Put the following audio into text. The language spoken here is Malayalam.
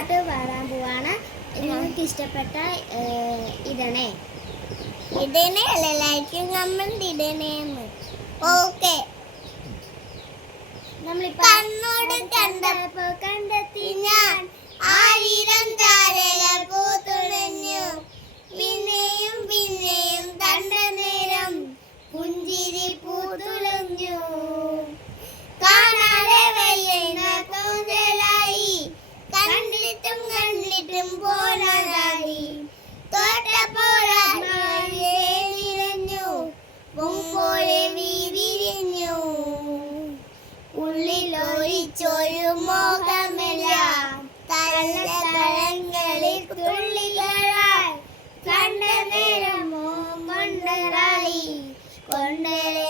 പാട്ട് പാടാൻ പോവാണ്. നിങ്ങൾക്ക് ഇഷ്ടപ്പെട്ട ഇടണേ അല്ല ലൈക്കും കമന്റ് ഇടണേന്ന്. ഓക്കെ. കണ്ണോട് കണ്ടപ്പോ കണ്ടെത്തി ഞാൻ ആയിരം താരകൾ പൂത്തുലഞ്ഞു. പിന്നെയും പിന്നെയും കണ്ട നേരം പുഞ്ചിരി പൂത്തുലഞ്ഞു. കാണാതെ വയ്യുന്ന തോന്നലായി കണ്ടിട്ടും കണ്ടിട്ടും പോരാതായി. തോട്ടപ്പോഴാഞ്ഞു പൊങ്പോലെ വിരിഞ്ഞു. ഉള്ളിലൊഴിച്ചൊരു മോഹമെല്ലാം തലങ്ങളിൽ തുള്ളികളായി കണ്ട നേരം കൊണ്ടരാളി കൊണ്ടരെ